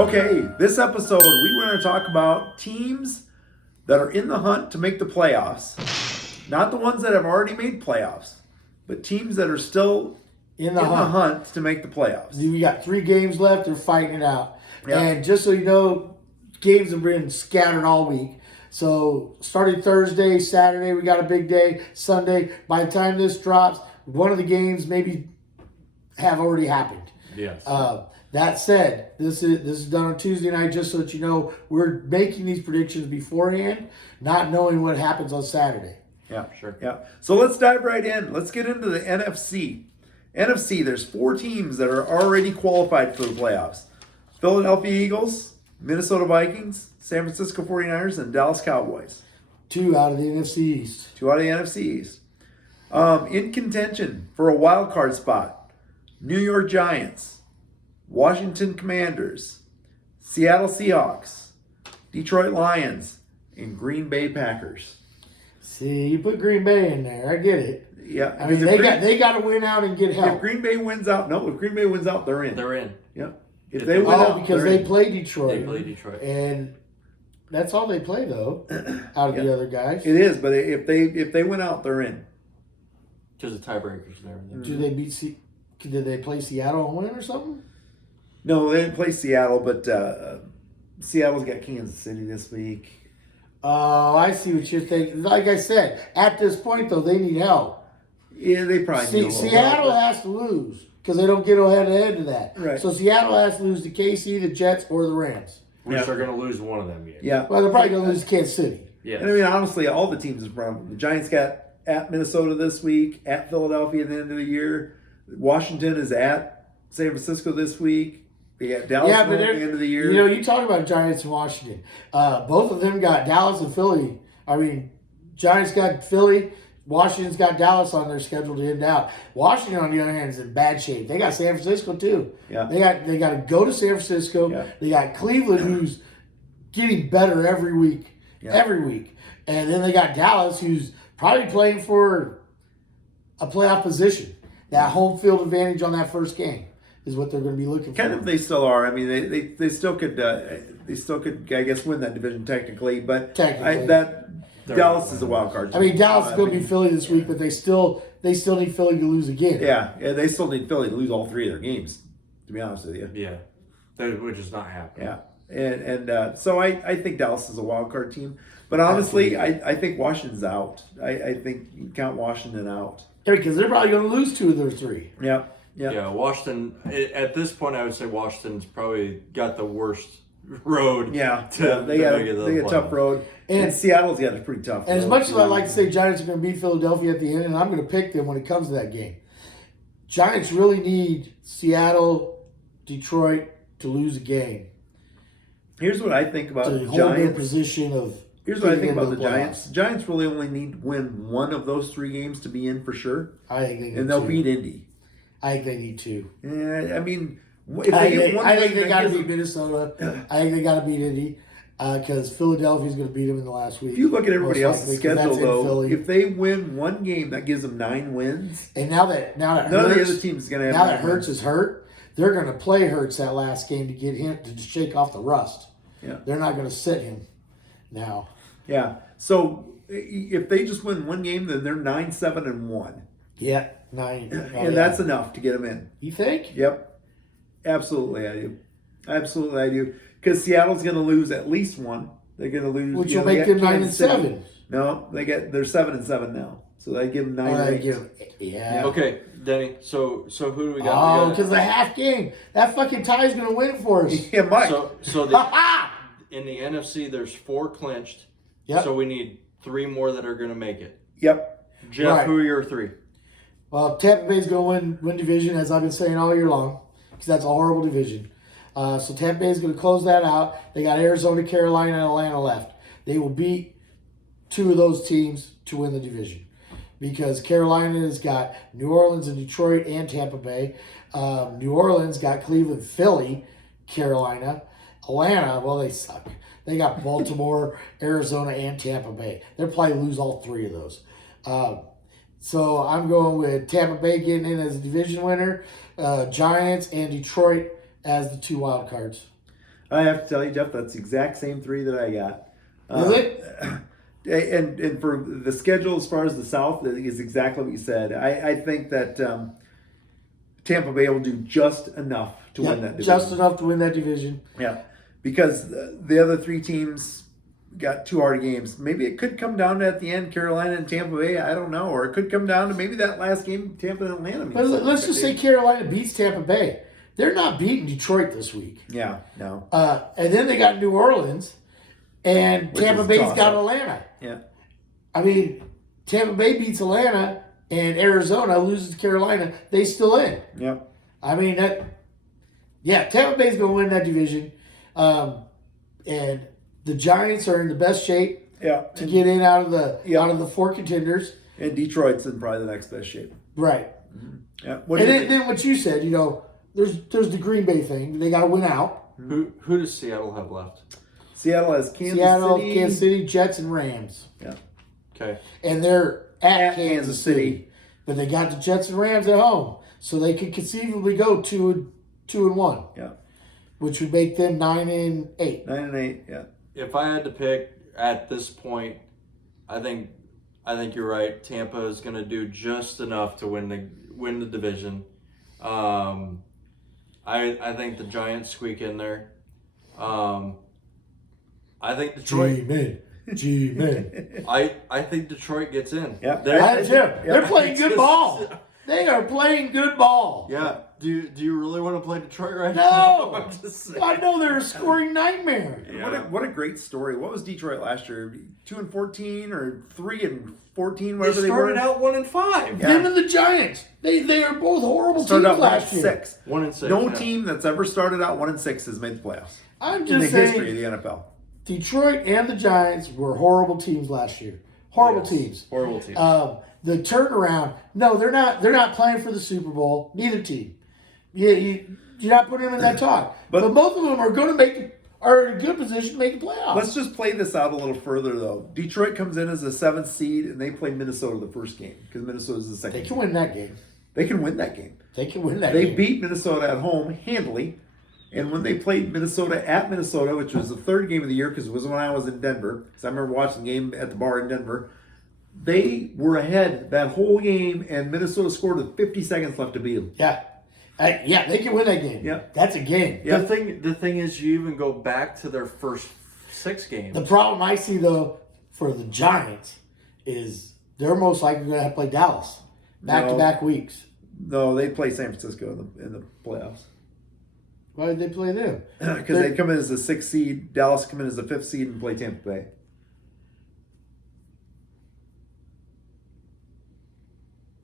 Okay, this episode we want to talk about teams that are in the hunt to make the playoffs. Not the ones that have already made playoffs, but teams that are still in the hunt to make the playoffs. We got 3 games left. They're fighting it out. Yeah. And just so you know, games have been scattered all week. So starting Thursday, Saturday, we got a big day. Sunday, by the time this drops, one of the games maybe have already happened. Yes. That said, this is done on Tuesday night, just so that you know we're making these predictions beforehand, not knowing what happens on Saturday. Yeah, Sure. Yeah. So let's dive right in. Let's get into the NFC. NFC, there's 4 teams that are already qualified for the playoffs. Philadelphia Eagles, Minnesota Vikings, San Francisco 49ers, and Dallas Cowboys. 2 out of the NFC East. 2 out of the NFC East. In contention for a wild card spot, New York Giants, Washington Commanders, Seattle Seahawks, Detroit Lions, and Green Bay Packers. See, you put Green Bay in there. I get it. Yeah, I mean, they got to win out and get help. If Green Bay wins out, they're in. They're in. Yeah. If they win out, because they're they in. play Detroit. They play Detroit. And that's all they play, though, out of the other guys. It is, but if they win out, they're in. Because of tiebreakers and everything. Do they beat Did they play Seattle and win or something? No, they didn't play Seattle, but Seattle's got Kansas City this week. Oh, I see what you're thinking. Like I said, at this point, though, they need help. Yeah, they probably need a little Seattle help, has to lose because they don't get ahead to that. Right. So Seattle has to lose to KC, the Jets, or the Rams. Which they're going to lose one of them games. Yeah. Well, they're probably going to lose to Kansas City. Yes. And I mean, honestly, all the teams is a problem. The Giants got at Minnesota this week, at Philadelphia at the end of the year. Washington is at San Francisco this week. They got Dallas at the end of the year. You know, you talk about Giants and Washington. Both of them got Dallas and Philly. I mean, Giants got Philly. Washington's got Dallas on their schedule to end out. Washington, on the other hand, is in bad shape. They got San Francisco too. Yeah. They got to go to San Francisco. Yeah. They got Cleveland, who's getting better every week. Yeah. Every week. And then they got Dallas, who's probably playing for a playoff position. That home field advantage on that first game is what they're going to be looking for. Kind of, they still are. I mean, they still could. They still could, I guess, win that division technically. But Dallas is a wild card. I mean, Dallas is going to be Philly this week, but they still need Philly to lose again. Yeah, they still need Philly to lose all 3 of their games. To be honest with you. Yeah. Which is not happening. Yeah, and so I think Dallas is a wild card team. But honestly, I think Washington's out. I think you count Washington out. Yeah, because they're probably going to lose 2 of their 3. Yeah. Yeah, Washington, at this point, I would say Washington's probably got the worst road. They got a tough road. And Seattle's got a pretty tough road. And as much as I like to say Giants are going to beat Philadelphia at the end, and I'm going to pick them when it comes to that game, Giants really need Seattle, Detroit to lose a game. Here's what I think about to the hold their Giants. position of. Here's what I think about the Giants. Giants really only need to win one of those 3 games to be in for sure. I think they need and they'll 2. beat Indy. I think they need 2. Yeah, I mean, if I they get one think win, they got to beat Minnesota. I think they got to beat Indy because Philadelphia's going to beat them in the last week. If you look at everybody most else's likely, 'cause schedule, that's in though, Philly. if they win one game, that gives them 9 wins. And now that None of Hurts, the other teams is going to have. now that Hurts is hurt, they're going to play Hurts that last game to get him to shake off the rust. Yeah. They're not going to sit him now. Yeah. So if they just win one game, then they're 9-7-1. Yeah, 9. And that's enough to get them in. You think? Yep. Absolutely, I do. Absolutely, I do. Because Seattle's going to lose at least one. They're going to lose. Which will make them 9-7. No, they're 7-7 now. So they give them 9-8. Yeah. Okay, Denny. So who do we got? Oh, because the half game. That fucking tie is going to win it for us. Yeah, Mike. So in the NFC, there's 4 clinched. Yep. So we need 3 more that are going to make it. Yep. Jeff, Right. who are your 3? Well, Tampa Bay's going to win division, as I've been saying all year long, because that's a horrible division. So Tampa Bay's going to close that out. They got Arizona, Carolina, and Atlanta left. They will beat 2 of those teams to win the division. Because Carolina has got New Orleans and Detroit and Tampa Bay. New Orleans got Cleveland, Philly, Carolina. Atlanta, well, they suck. They got Baltimore, Arizona, and Tampa Bay. They'll probably lose all 3 of those. So I'm going with Tampa Bay getting in as a division winner, Giants, and Detroit as the 2 wild cards. I have to tell you, Jeff, that's the exact same 3 that I got. Is it? And for the schedule as far as the South is exactly what you said. I think that Tampa Bay will do just enough to win that division. Just enough to win that division. Yeah, because the other 3 teams got 2 hard games. Maybe it could come down to at the end Carolina and Tampa Bay. I don't know, or it could come down to maybe that last game Tampa and Atlanta. But let's just say Carolina beats Tampa Bay. They're not beating Detroit this week. Yeah, no. And then they got New Orleans, and Which Tampa is Bay's toss-up. got Atlanta. Yeah, I mean, Tampa Bay beats Atlanta, and Arizona loses to Carolina. They still in. yeah. I mean Tampa Bay's going to win that division, and the Giants are in the best shape Yeah, to get in out of the 4 contenders. and Detroit's in probably the next best shape. Right. Yeah. What do And you then, think? then what you said, there's the Green Bay thing. They got to win out. Who does Seattle have left? Seattle has Seattle, City. Kansas City, Jets, and Rams. Yeah. Okay. And they're at At Kansas Kansas City. City. But they got the Jets and Rams at home. So they could conceivably go 2-1. Yeah. Which would make them 9-8. 9-8. Yeah. If I had to pick at this point, I think you're right. Tampa is going to do just enough to win the division. I think the Giants squeak in there. I think Detroit. G-Men. I think Detroit gets in. Yeah. They're playing good ball. They are playing good ball. Yeah. Do you really want to play Detroit right now? No. I'm just saying. I know they're a scoring nightmare. Yeah. What a great story. What was Detroit last year? 2-14 or 3-14, They whatever they were. started out 1-5. Yeah. Them and the Giants. They are both horrible Started teams out last year. 1-6. 1-6. No yeah. team that's ever started out 1-6 has made the playoffs I'm in the just saying, history of the NFL. Detroit and the Giants were horrible teams last year. Horrible Yes. teams. Horrible team. The turnaround. No, they're not. They're not playing for the Super Bowl. Neither team. You're not putting them in that talk. But- But both of them are going to are in a good position to make the playoffs. Let's just play this out a little further, though. Detroit comes in as a 7th seed, and they play Minnesota the first game because Minnesota's the second. They can seed. win that game. They can win that game. They can win that They game. beat Minnesota at home handily. And when they played Minnesota at Minnesota, which was the 3rd game of the year, because it was when I was in Denver, because I remember watching the game at the bar in Denver, they were ahead that whole game, and Minnesota scored with 50 seconds left to beat them. Yeah. They can win that game. Yeah. That's a game. Yeah. The thing is, you even go back to their first 6 games. The problem I see, though, for the Giants is they're most likely going to have to play Dallas back-to-back weeks. No, they play San Francisco in the playoffs. Why did they play them? Because they come in as a 6th seed, Dallas come in as a 5th seed and play Tampa Bay.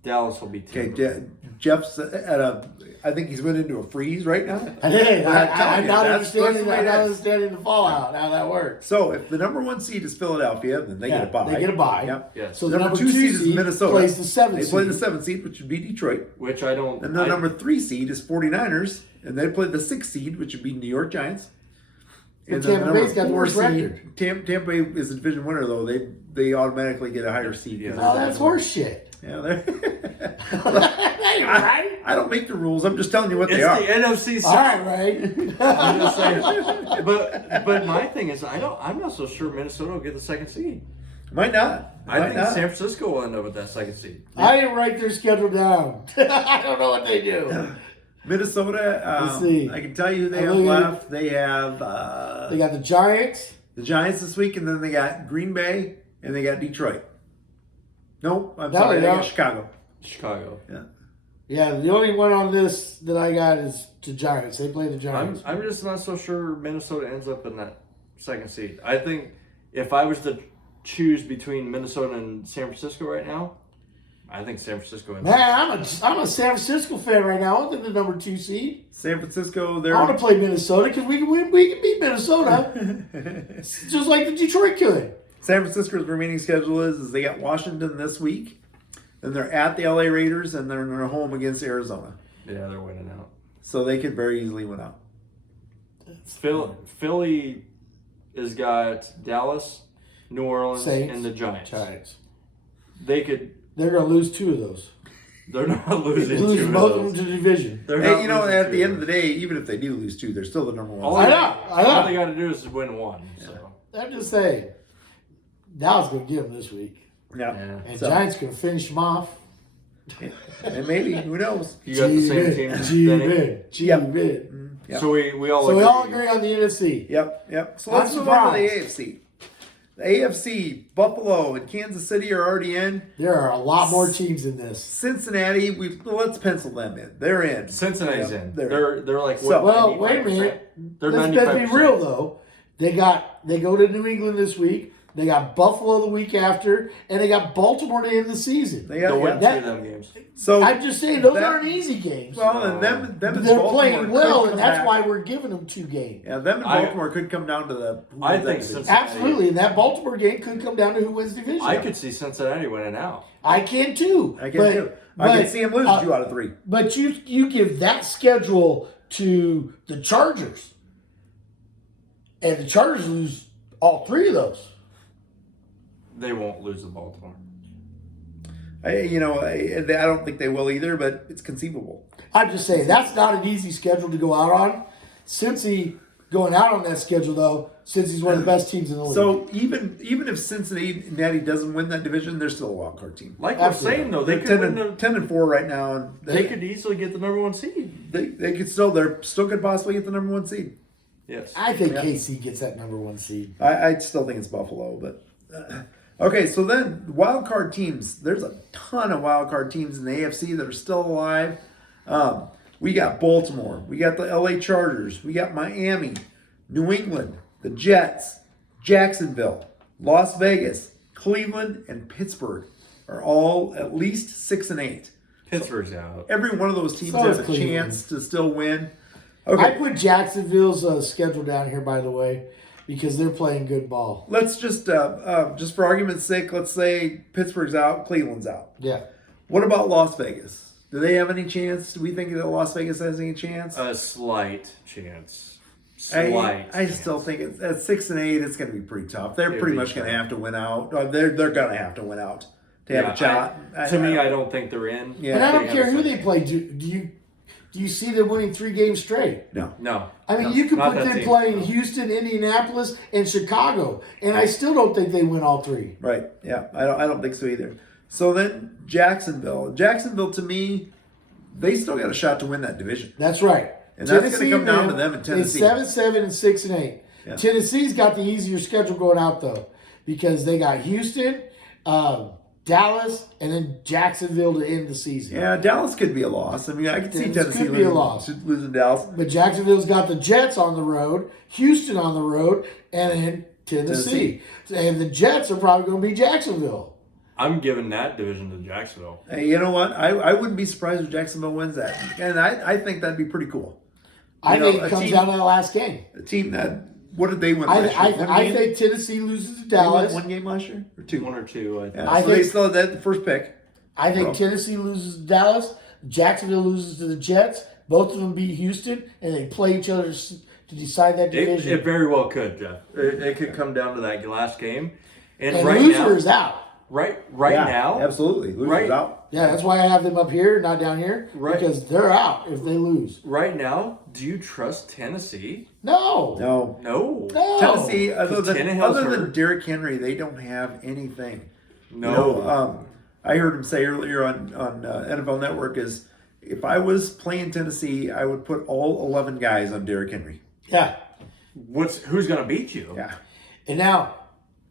Dallas will be Okay, Tampa. Jeff's I think he's went into a freeze right now. I did. Well, I'm telling I'm you, not that's the way understanding the fallout, how that works. So if the number 1 seed is Philadelphia, then they get a bye. They get a bye. Yep. Yes. So the Number number 2 seed is Minnesota. plays the 7th They play the seed. 7th seed, which would be Detroit. Which I don't. And the I- number 3 seed is 49ers, and they play the 6th seed, which would be New York Giants. But then Tampa Bay's got the 4 worst record. Tampa Bay is the division winner, though. They automatically get a higher seed. Yeah. Oh, that's horse shit. Yeah, they're That ain't right. I don't make the rules. I'm just telling you what It's they are. the NFC All South. right, I'm right. just saying. But my thing is, I'm not so sure Minnesota will get the 2nd seed. Might not. I Might think not. San Francisco will end up with that 2nd seed. I didn't write their schedule down. I don't know what they do. Minnesota, Let's see. I can tell you who they I'm have looking at- left. They have They got the Giants. the Giants this week, and then they got Green Bay, and they got Detroit. Nope, I'm No, sorry, they they got don't. Chicago. Chicago. Yeah. Yeah, the only one on this that I got is the Giants. They play the Giants. I'm just not so sure Minnesota ends up in that 2nd seed. I think if I was to choose between Minnesota and San Francisco right now, I think San Francisco ends up. Man, I'm a San Francisco fan right now. I want them the number 2 seed. San Francisco, I want they're to play Minnesota because we can win. We can beat Minnesota, just like the Detroit could. San Francisco's remaining schedule is they got Washington this week, then they're at the LA Raiders, and they're in their home against Arizona. Yeah, they're winning out. So they could very easily win out. Philly has got Dallas, New Orleans, Saints. and the Giants. Giants. They could. They're going to lose 2 of those. They're not They losing lose two both of of them those. to the division. They're Hey, not you know, losing at the two end of the day, even if they do lose 2, they're still the number 1. All I they- know. All they got to do is win one. So. I'm just saying. Dallas going to get them this week. Yeah. Yeah. And So- Giants going to finish them off. And maybe, who knows? You got the same team. Benny? G-Vid. Yep. So we all So we agree. all agree on the NFC. Yep. So I'm let's move on to the surprised. AFC. The AFC, Buffalo and Kansas City are already in. There are a lot more teams in this. Cincinnati, let's pencil them in. They're in. Cincinnati's Yeah, in. they're They're like So- Well, wait a 95%? minute. They're Let's 95%. be real though. They go to New England this week. They got Buffalo the week after, and they got Baltimore to end the season. They They'll got, win yeah. that- two of them games. So I'm just saying those that- aren't easy games. well, and them But and they're Baltimore playing could well, come and that's back. why we're giving them 2 games. Yeah, them and I- Baltimore could come down to the. who I wins that think division. Cincinnati- Absolutely, and that Baltimore game could come down to who wins division. I could see Cincinnati winning out. I can too. I can too. I can see him losing 2 out of 3. But you give that schedule to the Chargers, and the Chargers lose all 3 of those. They won't lose to Baltimore. I don't think they will either, but it's conceivable. I'm just saying that's not an easy schedule to go out on. Cincy going out on that schedule though, since he's one of the best teams in the league. So even if Cincinnati doesn't win that division, they're still a wild card team. Like we're Absolutely. saying though, they They're could win 10-4 right now, and they could easily get the number 1 seed. they could still could possibly get the number 1 seed. Yes. I think Yeah. KC gets that number 1 seed. I still think it's Buffalo, but okay. So then wild card teams. There's a ton of wild card teams in the AFC that are still alive. We got Baltimore. We got the LA Chargers. We got Miami, New England, the Jets, Jacksonville, Las Vegas, Cleveland, and Pittsburgh are all at least 6-8. Pittsburgh's out. Every one of those teams So has is a Cleveland. chance to still win. I Okay, put Jacksonville's schedule down here, by the way, because they're playing good ball. let's just for argument's sake, let's say Pittsburgh's out, Cleveland's out. Yeah. What about Las Vegas? Do they have any chance? Do we think that Las Vegas has any chance? A slight chance. I chance. still think it's at 6-8. It's going to be pretty tough. They're It'll pretty be much going to tough. have to win out. They're going to have to win out to have a shot. To me, I don't think they're in. Yeah. And I don't They care have who a they play. Do you see them winning 3 games straight? no. No. I mean, No, you could not put that them team. playing Houston, Indianapolis, and Chicago, and I still don't think they win all 3. Right. Yeah. I don't think so either. So then Jacksonville. Jacksonville to me, they still got a shot to win that division. That's right. And that's gonna come down to them in It's Tennessee. 7-7 and 6-8. Yeah. Tennessee's got the easier schedule going out though, because they got Houston, Dallas, and then Jacksonville to end the season. Yeah, Dallas could be a loss. I mean, I could see Dallas Tennessee could be a loss. losing Dallas. But Jacksonville's got the Jets on the road, Houston on the road, and then Tennessee. And the Jets are probably going to be Jacksonville. I'm giving that division to Jacksonville. Hey, you know what? I wouldn't be surprised if Jacksonville wins that. And I think that'd be pretty cool. I You know, think a it comes team- down to that last game. A team that, what did they win last year? I think Tennessee loses to They won Dallas. 1 game last year? Or 2? 1 or 2, I think. Yeah, I so they think- still had that the first pick. I think Bro. Tennessee loses to Dallas. Jacksonville loses to the Jets. Both of them beat Houston, and they play each other to decide that division. It very well could, Jeff. It could come down to that last game. And, and right loser now, is out. right Yeah, now, Absolutely. Losers Right. out. Yeah, that's why I have them up here, not down here, Right. because they're out if they lose. right now, do you trust Tennessee? No, No. No. no. Tennessee, other 'cause than Tannehill's hurt. Derrick Henry, they don't have anything. No. You know, I heard him say earlier on NFL Network is if I was playing Tennessee, I would put all 11 guys on Derrick Henry. Yeah, Who's gonna beat you? Yeah. and now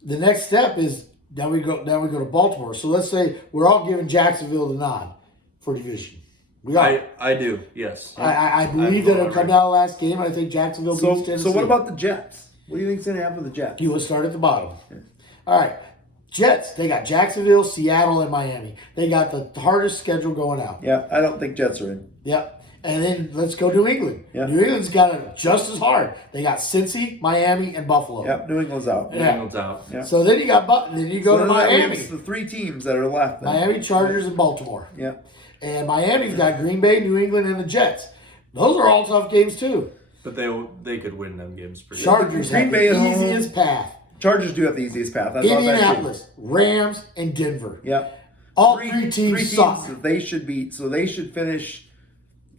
the next step is now we go to Baltimore. So let's say we're all giving Jacksonville the nod for division. We are. I do, yes. I believe that it'll come down to the last game, and I think Jacksonville beats So, Tennessee. so what about the Jets? What do you think's going to happen with the Jets? You will start at the bottom. All right. Jets, they got Jacksonville, Seattle, and Miami. They got the hardest schedule going out. Yeah, I don't think Jets are in. Yep. And then let's go New England. Yeah. New England's got it just as hard. They got Cincy, Miami, and Buffalo. Yep, New England's out. Yeah. England's out. Yeah. So then you got then you go So to then that Miami. leaves the 3 teams that are left. then. Miami, Chargers, and Baltimore. Yeah. And Miami's got Green Bay, New England, and the Jets. Those are all tough games too. But they could win them games pretty Chargers Green have Bay the at home. easiest path. Chargers do have the easiest path. I thought that too. Indianapolis, Rams, and Denver. Yep. All three teams suck. that they should beat, so they should finish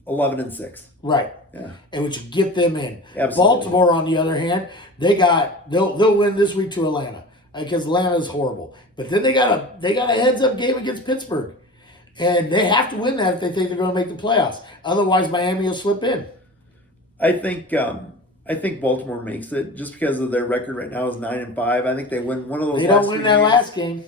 11-6. Right. Yeah. And which would get them in. Absolutely. Baltimore, on the other hand, they'll win this week to Atlanta because Atlanta is horrible. But then they got a heads up game against Pittsburgh, and they have to win that if they think they're going to make the playoffs. Otherwise, Miami will slip in. I think Baltimore makes it just because of their record right now is 9-5. I think they win one of those. They last don't win three that games. last game.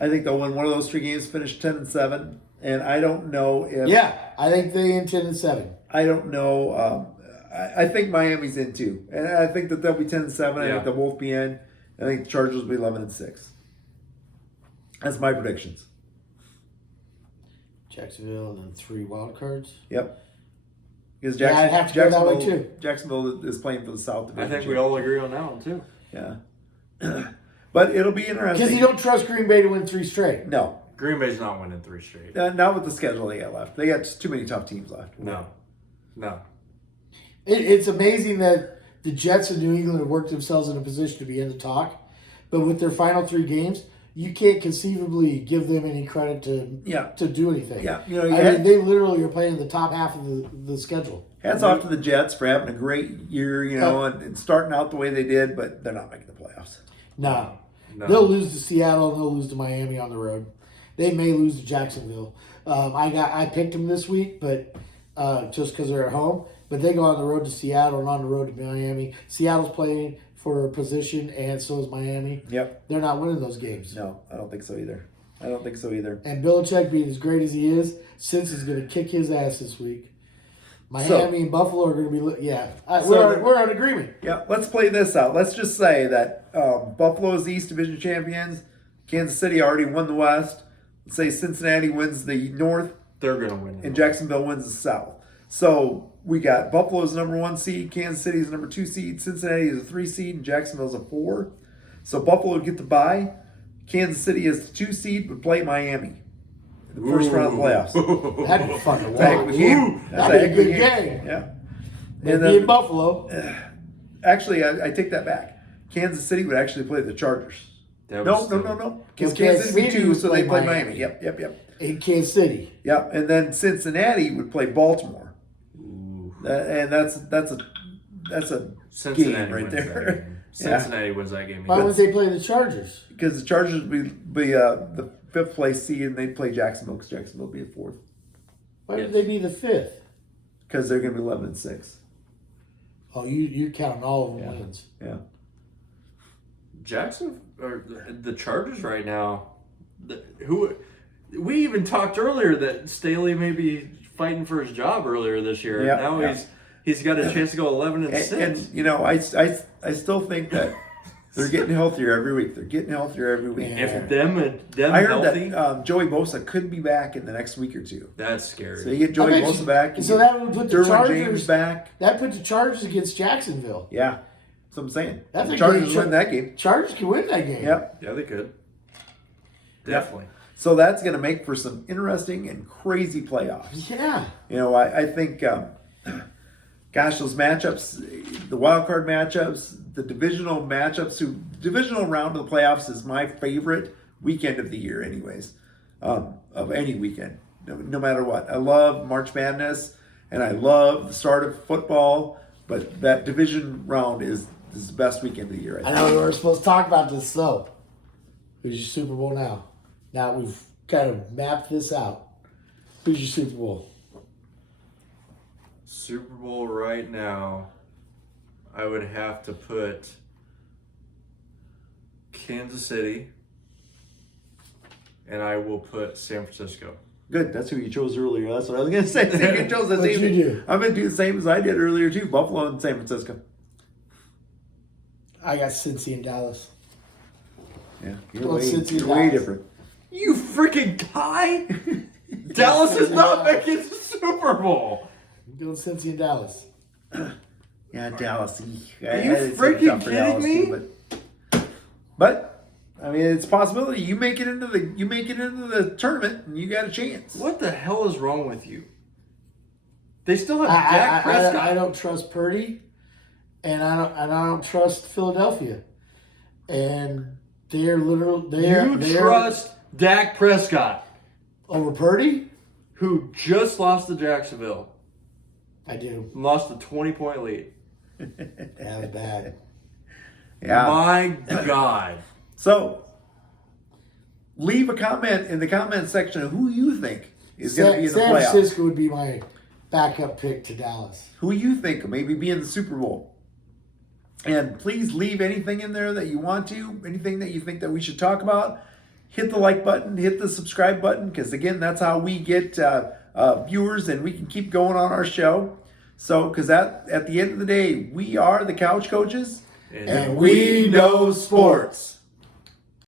I think they'll win one of those 3 games, finish 10-7, and I don't know if. Yeah, I think they in 10-7. I don't know. I think Miami's in too, and I think that they'll be 10-7. I Yeah. think they'll both be in. I think the Chargers will be 11-6. That's my predictions. Jacksonville and then 3 wild cards. Yep. Because Yeah, I'd have to go that way, Jacksonville, too. Jacksonville is playing for the South I Division. think we all agree on that one too. Yeah. But it'll be interesting. Because you don't trust Green Bay to win 3 straight. No. Green Bay's not winning 3 straight. Not with the schedule they got left. They got just too many tough teams left. No. It's amazing that the Jets and New England have worked themselves in a position to be in the talk. But with their final 3 games, you can't conceivably give them any credit to do anything. Yeah. You know, I mean, they literally are playing the top half of the schedule. hats off to the Jets for having a great year, you know, and starting out the way they did, but they're not making the playoffs. No. No. They'll lose to Seattle and they'll lose to Miami on the road. They may lose to Jacksonville. I picked them this week, but just because they're at home. But they go on the road to Seattle and on the road to Miami. Seattle's playing for a position, and so is Miami. Yep. They're not winning those games. No, I don't think so either. And Belichick, being as great as he is, Cincy's going to kick his ass this week. Miami and Buffalo are going to be... Yeah, we're in agreement. Yeah, let's play this out. Let's just say that Buffalo is the East Division champions. Kansas City already won the West. Let's say Cincinnati wins the North They're going to win. and Jacksonville wins the South. So we got Buffalo's number 1 seed, Kansas City is number 2 seed, Cincinnati is a 3 seed, and Jacksonville's a 4. So Buffalo would get the bye. Kansas City is the 2 seed, would play Miami in the first round of the playoffs. That'd be fucking That's a heck of wild. a game. That'd be a good game. Yeah. They'd And be in then, Buffalo. actually, I take that back. Kansas City would actually play the Chargers. That No. was still- Because Okay, Kansas City City 2, would so play they play Miami. Miami. Yep. In Kansas City. Yep. And then Cincinnati would play Baltimore. And that's a Cincinnati game right wins there. that game. Yeah. Cincinnati wins that game. Why would they play the Chargers? Because the Chargers would be the 5th place seed, and they'd play Jacksonville because Jacksonville would be a 4th. Why Yes. would they be the 5th? Because they're going to be 11-6. Oh, you're counting all of them Yeah. wins. Yeah. Jackson or the Chargers right now? We even talked earlier that Staley may be fighting for his job earlier this year. Yeah, Now yeah. he's got a chance to go 11-6. And you know, I still think that they're getting healthier every week. Yeah. If them I heard healthy, that Joey Bosa could be back in the next week or 2. that's scary. So you get Joey Bosa back. you So get that would put the Derwin Chargers James back. That put the Chargers against Jacksonville. Yeah. That's what I'm saying. That's the a Chargers great win that game. Chargers can win that game. Yep. Yeah, they could. Definitely. So that's going to make for some interesting and crazy playoffs. Yeah. You know, I think, gosh, those matchups, the wild card matchups, the divisional matchups, divisional round of the playoffs is my favorite weekend of the year, anyways, of any weekend, no matter what. I love March Madness, and I love the start of football, but that division round is the best weekend of the year. I know we were supposed to talk about this though. Who's your Super Bowl now? Now we've kind of mapped this out. Who's your Super Bowl? Super Bowl right now, I would have to put Kansas City, and I will put San Francisco. Good. That's who you chose earlier. That's what I was going to say. See, you chose that What'd same. you do? I'm going to do the same as I did earlier, too. Buffalo and San Francisco. I got Cincy and Dallas. Yeah. Well, since you You're way guys- different. You freaking guy! Dallas is not making the Super Bowl. I'm going Cincy and Dallas. Yeah, Dallas. Are you freaking kidding me? But I mean, it's a possibility. You make it into the tournament, and you got a chance. What the hell is wrong with you? They still have Dak Prescott. I don't trust Purdy, and I don't trust Philadelphia, and they're literal. You trust Dak Prescott. Over Purdy? who just lost to Jacksonville, I do. lost a 20-point lead. That was bad. Yeah. My God. So, leave a comment in the comment section of who you think is going to be in the San playoffs. Francisco would be my backup pick to Dallas. Who you think maybe be in the Super Bowl. And please leave anything in there that you want to, anything that you think that we should talk about. Hit the like button, hit the subscribe button, because again, that's how we get viewers and we can keep going on our show. So, because at the end of the day, we are the Couch Coaches, And and we know sports.